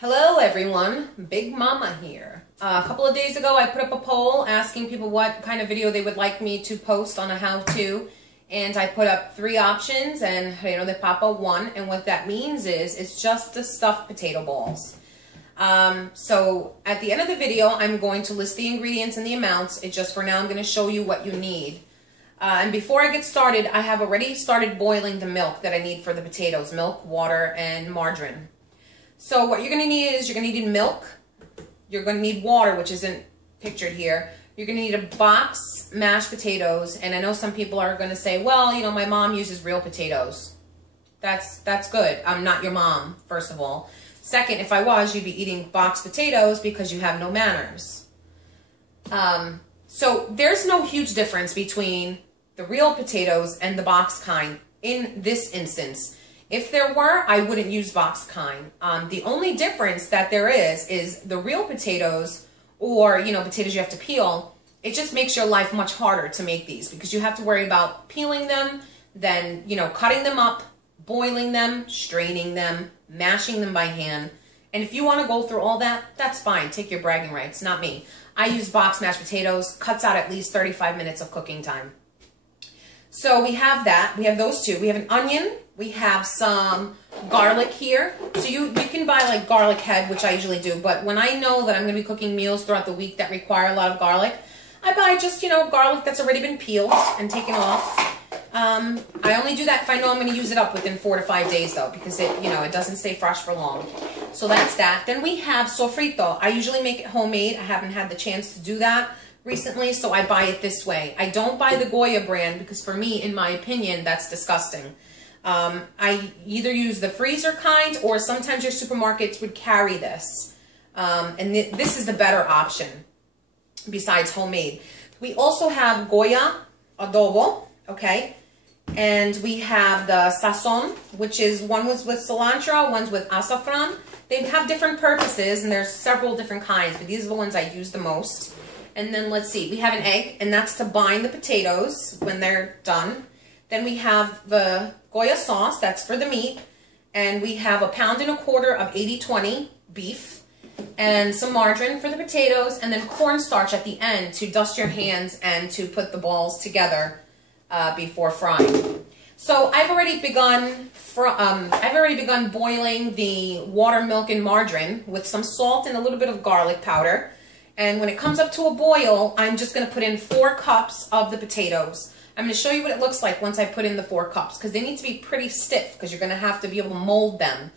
Hello everyone, Big Mama here. A couple of days ago I put up a poll asking people what kind of video they would like me to post on a how-to, and I put up 3 options and Relleno De Papas won, and what that means is it's just the stuffed potato balls. So at the end of the video I'm going to list the ingredients and the amounts. It's just for now I'm going to show you what you need. And before I get started, I have already started boiling the milk that I need for the potatoes. Milk, water, and margarine. So what you're going to need is you're going to need milk, you're going to need water, which isn't pictured here, you're going to need a box mashed potatoes, and I know some people are going to say, well, you know, my mom uses real potatoes. That's good. I'm not your mom, first of all. Second, if I was, you'd be eating box potatoes because you have no manners. So there's no huge difference between the real potatoes and the box kind in this instance. If there were, I wouldn't use box kind. The only difference that there is the real potatoes, or, you know, potatoes you have to peel. It just makes your life much harder to make these because you have to worry about peeling them, then, you know, cutting them up, boiling them, straining them, mashing them by hand. And if you want to go through all that, that's fine. Take your bragging rights, not me. I use box mashed potatoes, cuts out at least 35 minutes of cooking time. So we have that. We have those two. We have an onion. We have some garlic here. So you can buy like garlic head, which I usually do. But when I know that I'm going to be cooking meals throughout the week that require a lot of garlic, I buy just, you know, garlic that's already been peeled and taken off. I only do that if I know I'm going to use it up within 4 to 5 days, though, because it, you know, it doesn't stay fresh for long. So that's that. Then we have sofrito. I usually make it homemade. I haven't had the chance to do that recently, so I buy it this way. I don't buy the Goya brand because for me, in my opinion, that's disgusting. I either use the freezer kind, or sometimes your supermarkets would carry this. And this is the better option besides homemade. We also have Goya Adobo, okay? And we have the Sazon, which is one was with cilantro, one's with Azafran. They have different purposes, and there's several different kinds, but these are the ones I use the most. And then let's see, we have an egg, and that's to bind the potatoes when they're done. Then we have the Goya sauce, that's for the meat. And we have 1.25 pounds of 80/20 beef, and some margarine for the potatoes, and then cornstarch at the end to dust your hands and to put the balls together before frying. So I've already begun boiling the water, milk, and margarine with some salt and a little bit of garlic powder. And when it comes up to a boil, I'm just going to put in 4 cups of the potatoes. I'm going to show you what it looks like once I put in the 4 cups, because they need to be pretty stiff because you're going to have to be able to mold them.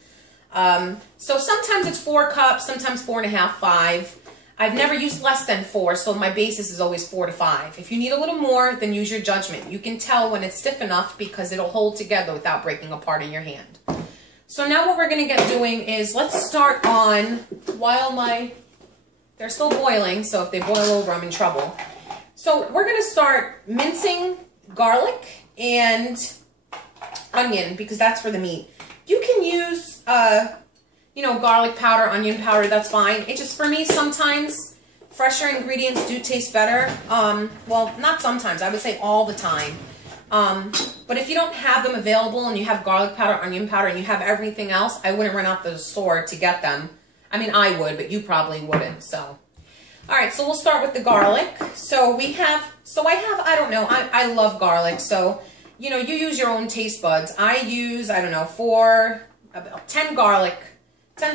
So sometimes it's 4 cups, sometimes 4.5, 5. I've never used less than 4, so my basis is always 4 to 5. If you need a little more, then use your judgment. You can tell when it's stiff enough because it'll hold together without breaking apart in your hand. So now what we're going to get doing is, let's start on, while they're still boiling, so if they boil over, I'm in trouble. So we're going to start mincing garlic and onion, because that's for the meat. You can use, you know, garlic powder, onion powder, that's fine. It just, for me, sometimes fresher ingredients do taste better. Well, not sometimes, I would say all the time. But if you don't have them available and you have garlic powder, onion powder, and you have everything else, I wouldn't run out to the store to get them. I mean, I would, but you probably wouldn't, so. All right, so we'll start with the garlic. So I don't know, I love garlic, so, you know, you use your own taste buds. I use, I don't know, 10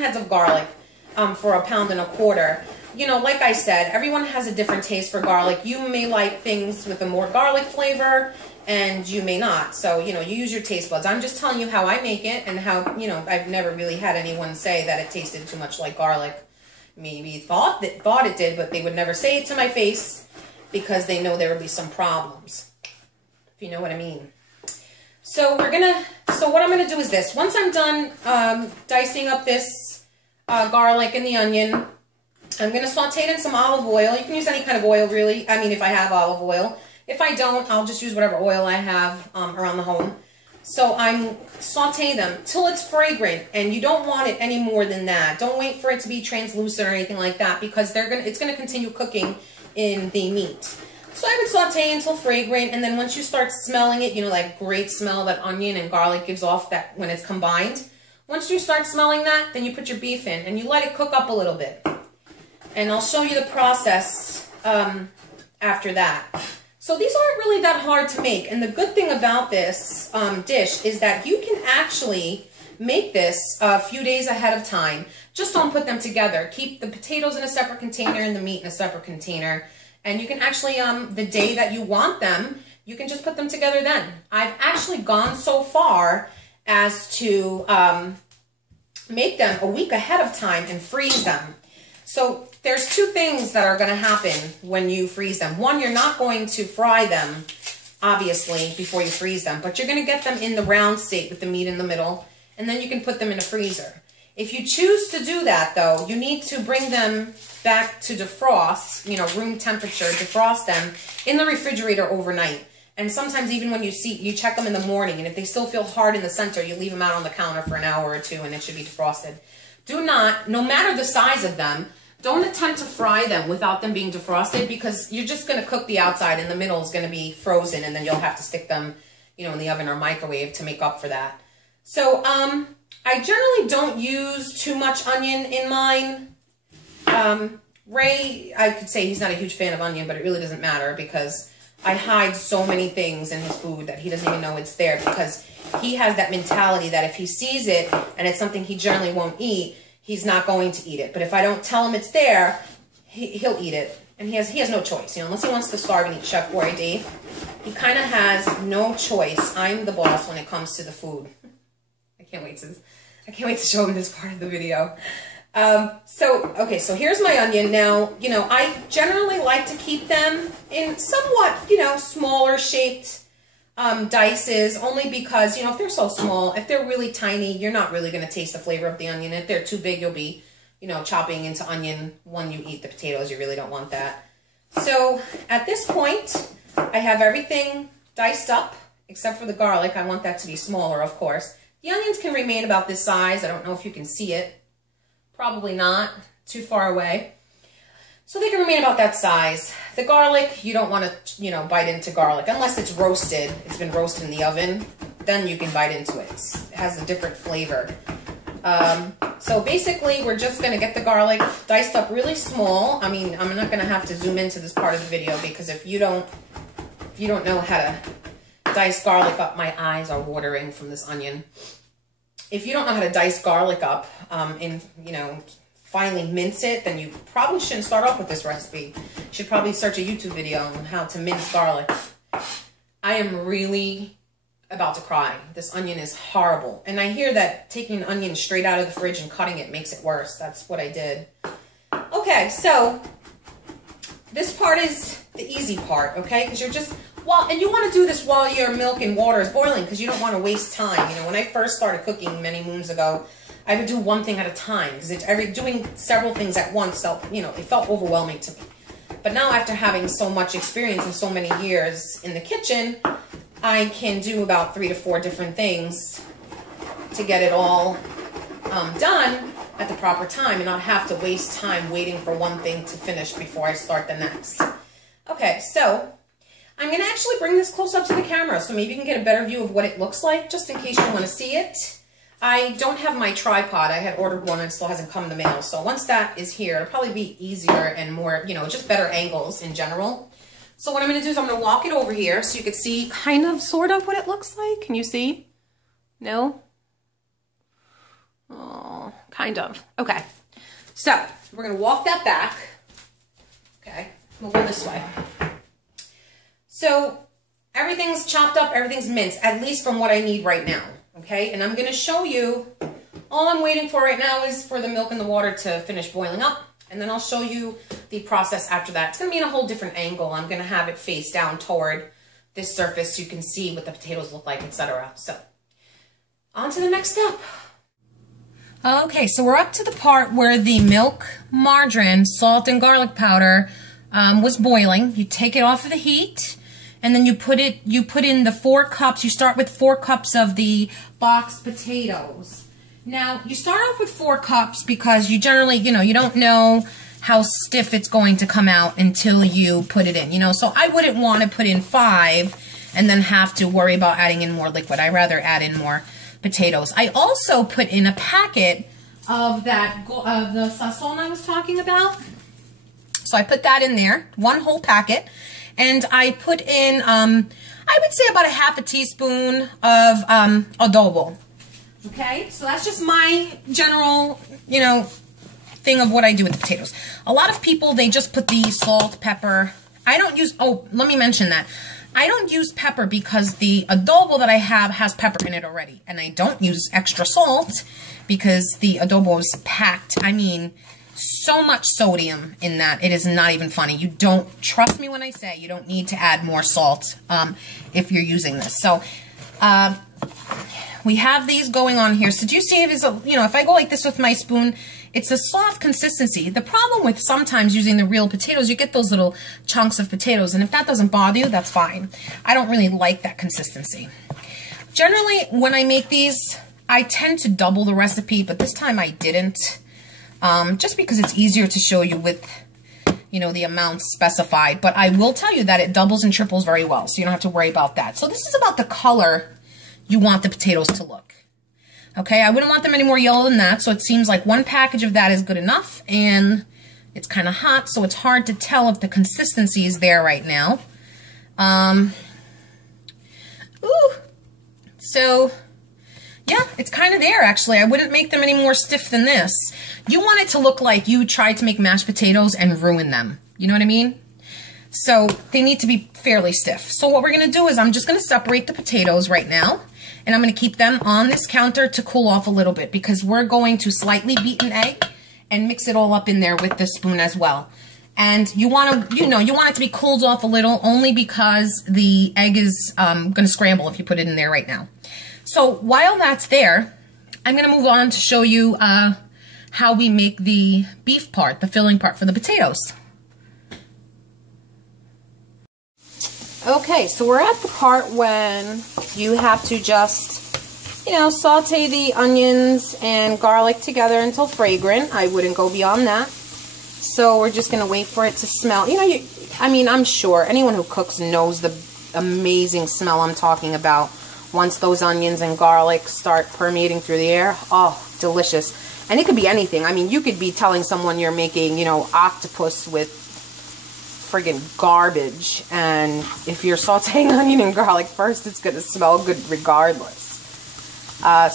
heads of garlic for 1.25 pounds. You know, like I said, everyone has a different taste for garlic. You may like things with a more garlic flavor, and you may not. So, you know, you use your taste buds. I'm just telling you how I make it, and how, you know, I've never really had anyone say that it tasted too much like garlic. Maybe thought it did, but they would never say it to my face because they know there would be some problems, if you know what I mean. So what I'm gonna do is this. Once I'm done dicing up this garlic and the onion, I'm gonna saute it in some olive oil. You can use any kind of oil, really. I mean, if I have olive oil. If I don't, I'll just use whatever oil I have around the home. So I'm sauteing them till it's fragrant, and you don't want it any more than that. Don't wait for it to be translucent or anything like that, because it's gonna continue cooking in the meat. So I would saute until fragrant, and then once you start smelling it, you know, like great smell that onion and garlic gives off that when it's combined. Once you start smelling that, then you put your beef in and you let it cook up a little bit. And I'll show you the process after that. So these aren't really that hard to make. And the good thing about this dish is that you can actually make this a few days ahead of time. Just don't put them together. Keep the potatoes in a separate container and the meat in a separate container. And you can actually, the day that you want them, you can just put them together then. I've actually gone so far as to make them a week ahead of time and freeze them. So there's two things that are going to happen when you freeze them. One, you're not going to fry them, obviously, before you freeze them, but you're going to get them in the round state with the meat in the middle, and then you can put them in a freezer. If you choose to do that, though, you need to bring them back to defrost, you know, room temperature, defrost them in the refrigerator overnight. And sometimes even when you check them in the morning, and if they still feel hard in the center, you leave them out on the counter for an hour or two, and it should be defrosted. Do not, no matter the size of them, don't attempt to fry them without them being defrosted, because you're just going to cook the outside and the middle is going to be frozen, and then you'll have to stick them, you know, in the oven or microwave to make up for that. So, I generally don't use too much onion in mine. Ray, I could say he's not a huge fan of onion, but it really doesn't matter because I hide so many things in his food that he doesn't even know it's there, because he has that mentality that if he sees it and it's something he generally won't eat, he's not going to eat it. But if I don't tell him it's there, he'll eat it. And he has no choice, you know, unless he wants to starve and eat Chef Boyardee. He kind of has no choice. I'm the boss when it comes to the food. I can't wait to show him this part of the video. Okay, so here's my onion. Now, you know, I generally like to keep them in somewhat, you know, smaller shaped dices, only because, you know, if they're so small, if they're really tiny, you're not really going to taste the flavor of the onion. If they're too big, you'll be, you know, chopping into onion when you eat the potatoes. You really don't want that. So at this point, I have everything diced up, except for the garlic. I want that to be smaller, of course. The onions can remain about this size. I don't know if you can see it. Probably not. Too far away. So they can remain about that size. The garlic, you don't want to, you know, bite into garlic. Unless it's roasted. It's been roasted in the oven. Then you can bite into it. It has a different flavor. So basically, we're just going to get the garlic diced up really small. I mean, I'm not going to have to zoom into this part of the video, because if you don't know how to dice garlic up, my eyes are watering from this onion. If you don't know how to dice garlic up and, you know, finally mince it, then you probably shouldn't start off with this recipe. You should probably search a YouTube video on how to mince garlic. I am really about to cry. This onion is horrible. And I hear that taking an onion straight out of the fridge and cutting it makes it worse. That's what I did. Okay, so this part is the easy part, okay? Because you're just... Well, and you want to do this while your milk and water is boiling, because you don't want to waste time. You know, when I first started cooking many moons ago, I would do one thing at a time, because doing several things at once, you know, it felt overwhelming to me. But now, after having so much experience and so many years in the kitchen, I can do about 3 to 4 different things to get it all done at the proper time, and not have to waste time waiting for one thing to finish before I start the next. Okay, so I'm going to actually bring this close up to the camera so maybe you can get a better view of what it looks like, just in case you want to see it. I don't have my tripod. I had ordered one and it still hasn't come in the mail. So once that is here, it'll probably be easier and more, you know, just better angles in general. So what I'm going to do is I'm going to walk it over here so you can see kind of, sort of what it looks like. Can you see? No? Oh, kind of. Okay. So we're going to walk that back. Okay. We'll go this way. So everything's chopped up, everything's minced, at least from what I need right now, okay? And I'm going to show you, all I'm waiting for right now is for the milk and the water to finish boiling up, and then I'll show you the process after that. It's going to be in a whole different angle. I'm going to have it face down toward this surface so you can see what the potatoes look like, etc. So, on to the next step. Okay, so we're up to the part where the milk, margarine, salt, and garlic powder was boiling. You take it off of the heat. And then you put in the 4 cups. You start with 4 cups of the boxed potatoes. Now, you start off with 4 cups because you generally, you know, you don't know how stiff it's going to come out until you put it in, you know. So I wouldn't want to put in 5 and then have to worry about adding in more liquid. I'd rather add in more potatoes. I also put in a packet of the Sazon I was talking about. So I put that in there, one whole packet. And I put in, I would say about a half a teaspoon of adobo. Okay, so that's just my general, you know, thing of what I do with the potatoes. A lot of people, they just put the salt, pepper. I don't use, oh, let me mention that. I don't use pepper because the adobo that I have has pepper in it already. And I don't use extra salt because the adobo is packed. I mean, so much sodium in that. It is not even funny. You don't, trust me when I say, you don't need to add more salt if you're using this. So, we have these going on here. So do you see it is a, you know, if I go like this with my spoon, it's a soft consistency. The problem with sometimes using the real potatoes, you get those little chunks of potatoes, and if that doesn't bother you, that's fine. I don't really like that consistency. Generally, when I make these, I tend to double the recipe, but this time I didn't, just because it's easier to show you with, you know, the amounts specified. But I will tell you that it doubles and triples very well, so you don't have to worry about that. So this is about the color you want the potatoes to look. Okay, I wouldn't want them any more yellow than that, so it seems like one package of that is good enough, and it's kind of hot, so it's hard to tell if the consistency is there right now. So, yeah, it's kind of there, actually. I wouldn't make them any more stiff than this. You want it to look like you tried to make mashed potatoes and ruin them. You know what I mean? So, they need to be fairly stiff. So what we're going to do is I'm just going to separate the potatoes right now. And I'm going to keep them on this counter to cool off a little bit because we're going to slightly beat an egg and mix it all up in there with the spoon as well. And you want to, you know, you want it to be cooled off a little only because the egg is going to scramble if you put it in there right now. So while that's there, I'm going to move on to show you how we make the beef part, the filling part for the potatoes. Okay, so we're at the part when you have to just, you know, saute the onions and garlic together until fragrant. I wouldn't go beyond that. So we're just going to wait for it to smell. You know, I mean, I'm sure anyone who cooks knows the amazing smell I'm talking about. Once those onions and garlic start permeating through the air, oh, delicious. And it could be anything. I mean, you could be telling someone you're making, you know, octopus with friggin' garbage, and if you're sauteing onion and garlic first, it's going to smell good regardless.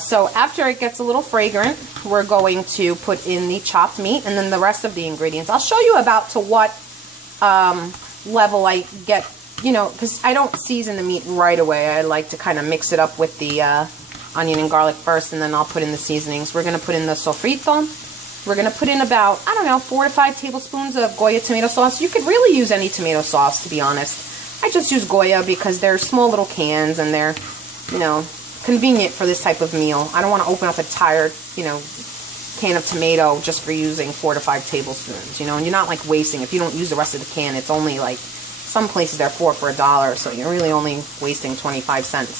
So after it gets a little fragrant, we're going to put in the chopped meat and then the rest of the ingredients. I'll show you about to what level I get, you know, because I don't season the meat right away. I like to kind of mix it up with the onion and garlic first, and then I'll put in the seasonings. We're going to put in the sofrito. We're going to put in about, I don't know, 4 to 5 tablespoons of Goya tomato sauce. You could really use any tomato sauce, to be honest. I just use Goya because they're small little cans and they're, you know, convenient for this type of meal. I don't want to open up a tired, you know, can of tomato just for using 4 to 5 tablespoons, you know, and you're not like wasting. If you don't use the rest of the can, it's only like, some places they're 4 for $1, so you're really only wasting 25 cents.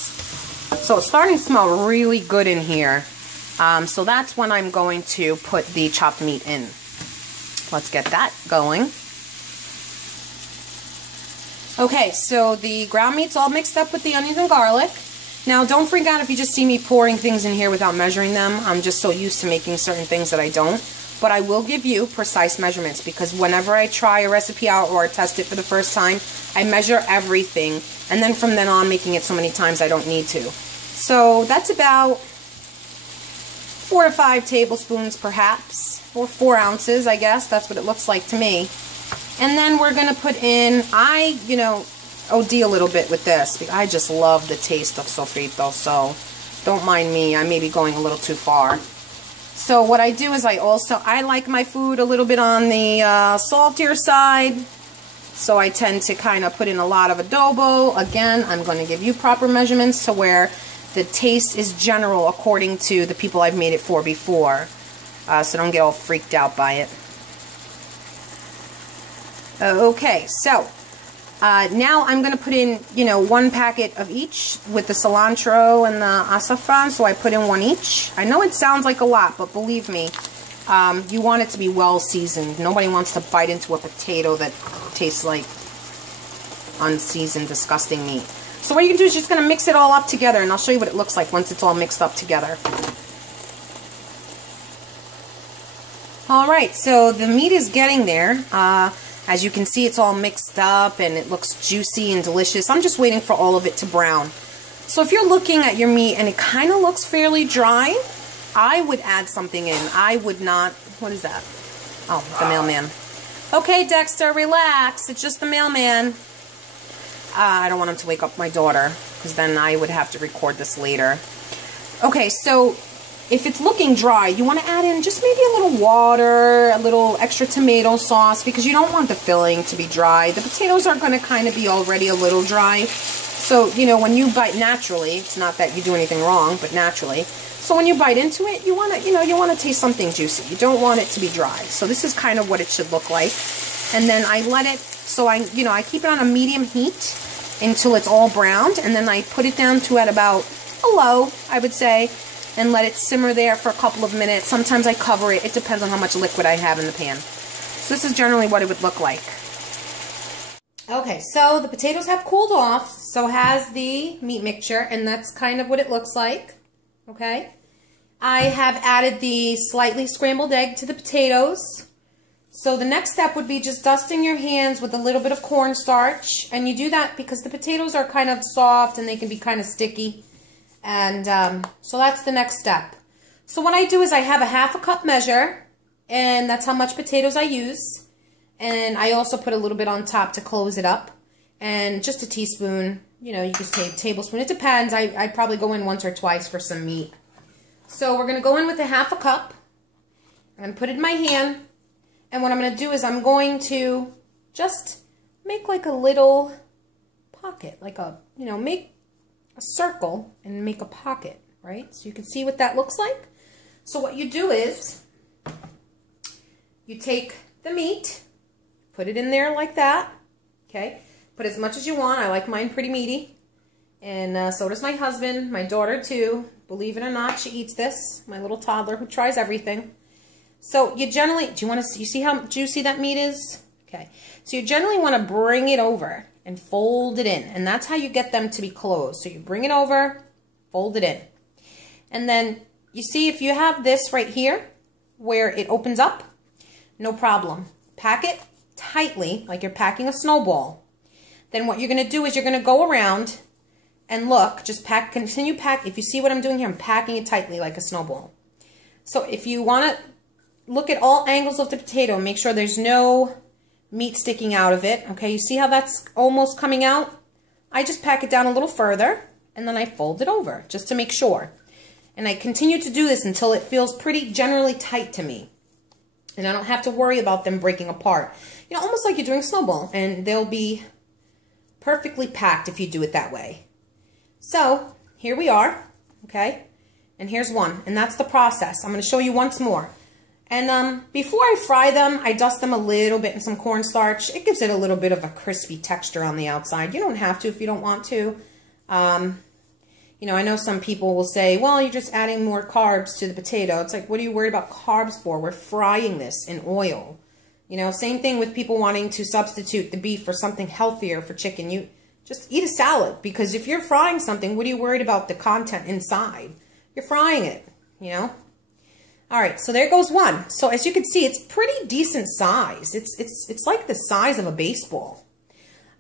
So it's starting to smell really good in here. So that's when I'm going to put the chopped meat in. Let's get that going. Okay, so the ground meat's all mixed up with the onions and garlic. Now, don't freak out if you just see me pouring things in here without measuring them. I'm just so used to making certain things that I don't. But I will give you precise measurements because whenever I try a recipe out or test it for the first time, I measure everything. And then from then on, making it so many times I don't need to. So that's about 4 to 5 tablespoons perhaps, or 4 ounces, I guess. That's what it looks like to me. And then we're going to put in, you know, OD a little bit with this, because I just love the taste of sofrito, so don't mind me. I may be going a little too far. So what I do is I like my food a little bit on the saltier side, so I tend to kind of put in a lot of adobo. Again, I'm going to give you proper measurements to where the taste is general according to the people I've made it for before. So don't get all freaked out by it. Okay, so now I'm going to put in, you know, 1 packet of each with the cilantro and the azafran, so I put in 1 each. I know it sounds like a lot, but believe me, you want it to be well seasoned. Nobody wants to bite into a potato that tastes like unseasoned, disgusting meat. So what you can do is just going to mix it all up together, and I'll show you what it looks like once it's all mixed up together. Alright, so the meat is getting there. As you can see, it's all mixed up and it looks juicy and delicious. I'm just waiting for all of it to brown. So if you're looking at your meat and it kind of looks fairly dry, I would add something in. I would not... What is that? Oh, the mailman. Okay, Dexter, relax. It's just the mailman. I don't want him to wake up my daughter, because then I would have to record this later. Okay, so if it's looking dry, you want to add in just maybe a little water, a little extra tomato sauce, because you don't want the filling to be dry. The potatoes are going to kind of be already a little dry. So, you know, when you bite naturally, it's not that you do anything wrong, but naturally. So when you bite into it, you want to, you want to taste something juicy. You don't want it to be dry. So this is kind of what it should look like. And then I let it, so I keep it on a medium heat until it's all browned, and then I put it down to at about a low, I would say, and let it simmer there for a couple of minutes. Sometimes I cover it. It depends on how much liquid I have in the pan. So this is generally what it would look like. Okay, so the potatoes have cooled off, so has the meat mixture, and that's kind of what it looks like. Okay, I have added the slightly scrambled egg to the potatoes. So the next step would be just dusting your hands with a little bit of cornstarch, and you do that because the potatoes are kind of soft and they can be kind of sticky, and so that's the next step. So what I do is I have a 1/2 cup measure, and that's how much potatoes I use, and I also put a little bit on top to close it up, and just a teaspoon. You know, you can say tablespoon. It depends. I'd probably go in once or twice for some meat. So we're going to go in with a 1/2 cup. I'm going to put it in my hand. And what I'm going to do is I'm going to just make like a little pocket. Like a, make a circle and make a pocket, right? So you can see what that looks like. So what you do is you take the meat, put it in there like that, okay? Put as much as you want. I like mine pretty meaty. And so does my husband, my daughter too. Believe it or not, she eats this. My little toddler who tries everything. So you generally, you see how juicy that meat is? Okay. So you generally want to bring it over and fold it in. And that's how you get them to be closed. So you bring it over, fold it in. And then you see if you have this right here where it opens up, no problem. Pack it tightly like you're packing a snowball. Then what you're going to do is you're going to go around and look, just continue pack. If you see what I'm doing here, I'm packing it tightly like a snowball. So if you want to look at all angles of the potato, make sure there's no meat sticking out of it. Okay, you see how that's almost coming out? I just pack it down a little further, and then I fold it over, just to make sure. And I continue to do this until it feels pretty generally tight to me. And I don't have to worry about them breaking apart. Almost like you're doing a snowball, and they'll be perfectly packed if you do it that way. So, here we are, okay? And here's one, and that's the process. I'm going to show you once more. And before I fry them, I dust them a little bit in some cornstarch. It gives it a little bit of a crispy texture on the outside. You don't have to if you don't want to. I know some people will say, well, you're just adding more carbs to the potato. It's like, what are you worried about carbs for? We're frying this in oil. Same thing with people wanting to substitute the beef for something healthier for chicken. You just eat a salad, because if you're frying something, what are you worried about the content inside? You're frying it, All right, so there goes one. So as you can see, it's pretty decent size. It's like the size of a baseball.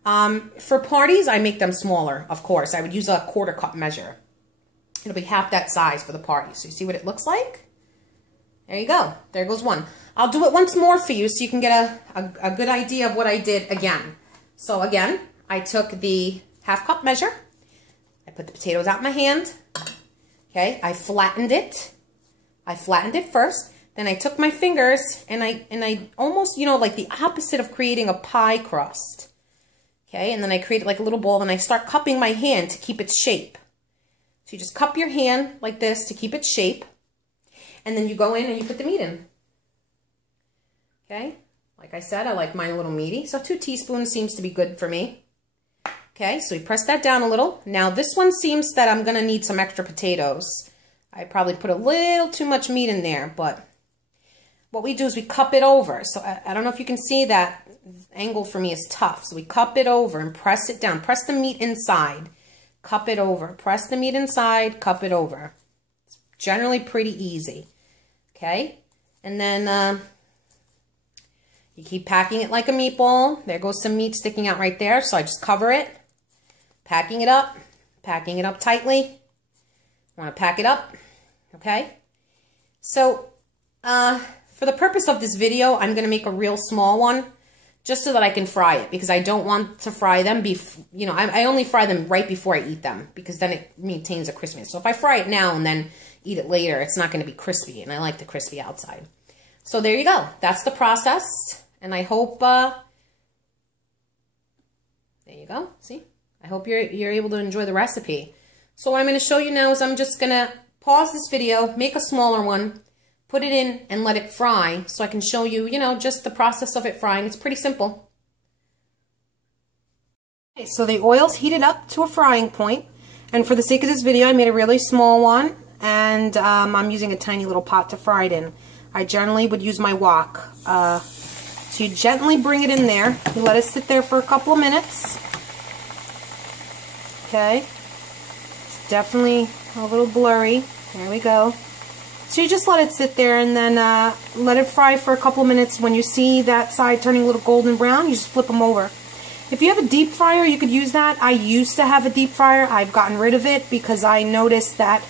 For parties, I make them smaller, of course. I would use a 1/4 cup measure. It'll be half that size for the party. So you see what it looks like? There you go. There goes one. I'll do it once more for you so you can get a good idea of what I did again. So again, I took the 1/2 cup measure. I put the potatoes out in my hand. Okay, I flattened it. I flattened it first. Then I took my fingers and I almost, like the opposite of creating a pie crust. Okay, and then I create like a little ball, and I start cupping my hand to keep its shape. So you just cup your hand like this to keep its shape. And then you go in and you put the meat in. Okay, like I said, I like mine a little meaty. So 2 teaspoons seems to be good for me. Okay, so we press that down a little. Now this one seems that I'm going to need some extra potatoes. I probably put a little too much meat in there, but what we do is we cup it over. So I don't know if you can see that angle for me is tough. So we cup it over and press it down. Press the meat inside. cup it over. Press the meat inside, cup it over. It's generally pretty easy. Okay? And then you keep packing it like a meatball. There goes some meat sticking out right there, so I just cover it. Packing it up tightly. I want to pack it up. Okay? So, for the purpose of this video, I'm going to make a real small one, just so that I can fry it, because I don't want to fry them, I only fry them right before I eat them, because then it maintains a crispiness. So if I fry it now and then eat it later, it's not going to be crispy, and I like the crispy outside. So there you go. That's the process, and I hope, there you go, see? I hope you're able to enjoy the recipe. So what I'm going to show you now is I'm just going to pause this video, make a smaller one, put it in and let it fry so I can show you, just the process of it frying. It's pretty simple. Okay, so the oil's heated up to a frying point, and for the sake of this video, I made a really small one, and I'm using a tiny little pot to fry it in. I generally would use my wok. So you gently bring it in there. You let it sit there for a couple of minutes. Okay. It's definitely a little blurry. There we go. So you just let it sit there and then let it fry for a couple of minutes. When you see that side turning a little golden brown, you just flip them over. If you have a deep fryer, you could use that. I used to have a deep fryer. I've gotten rid of it because I noticed that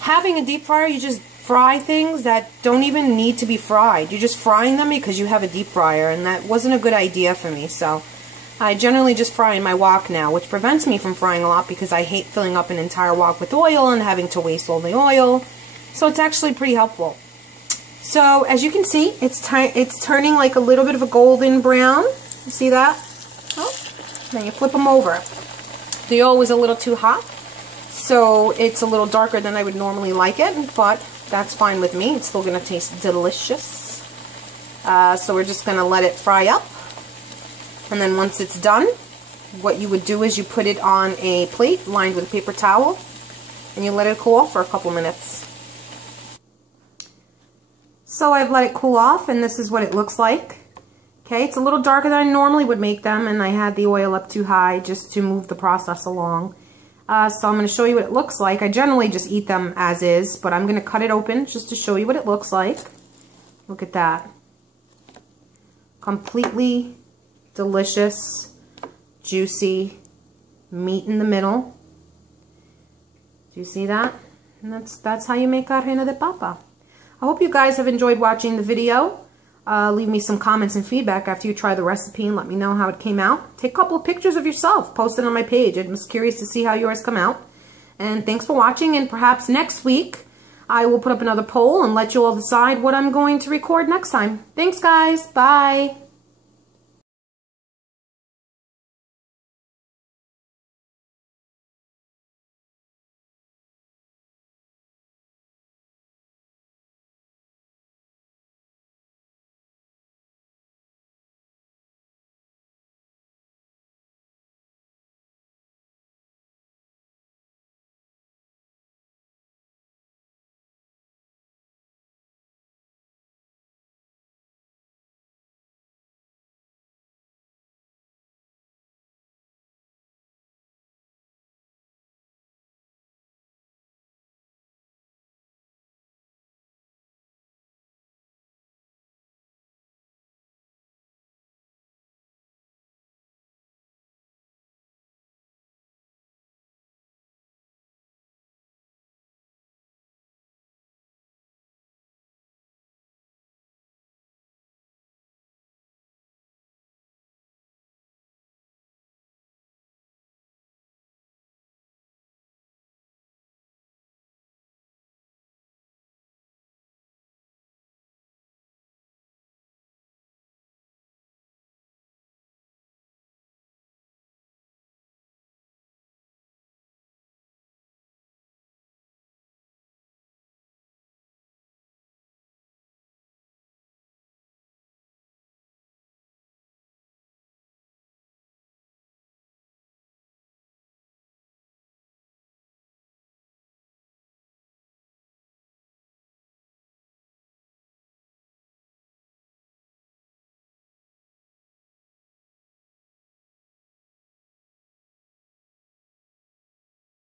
having a deep fryer, you just fry things that don't even need to be fried. You're just frying them because you have a deep fryer, and that wasn't a good idea for me. So I generally just fry in my wok now, which prevents me from frying a lot because I hate filling up an entire wok with oil and having to waste all the oil. So it's actually pretty helpful. So as you can see, it's turning like a little bit of a golden brown. You see that? Oh. Then you flip them over. The oil was a little too hot, so it's a little darker than I would normally like it, but that's fine with me. It's still going to taste delicious. So we're just going to let it fry up. And then once it's done, what you would do is you put it on a plate lined with a paper towel, and you let it cool off for a couple minutes. So I've let it cool off, and this is what it looks like. Okay, it's a little darker than I normally would make them, and I had the oil up too high just to move the process along. So I'm going to show you what it looks like. I generally just eat them as is, but I'm going to cut it open just to show you what it looks like. Look at that. Completely delicious, juicy meat in the middle. Do you see that? And that's how you make Relleno de Papa. I hope you guys have enjoyed watching the video. Leave me some comments and feedback after you try the recipe and let me know how it came out. Take a couple of pictures of yourself. Post it on my page. I'm just curious to see how yours come out. And thanks for watching, and perhaps next week I will put up another poll and let you all decide what I'm going to record next time. Thanks, guys. Bye.